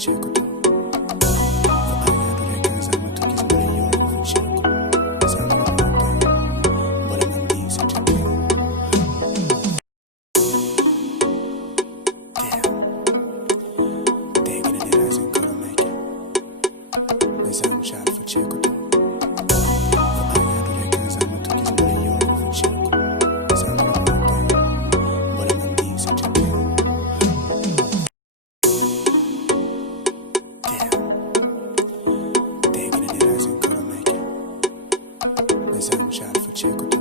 faceko agado reka zama tugize muri yo faceko zama mate mbona mandisa tete taking it as in color make it zama shot faceko agado reka zama tugize muri yo faceko zama mate mbona mandisa tete taking it as in color make it zama shot faceko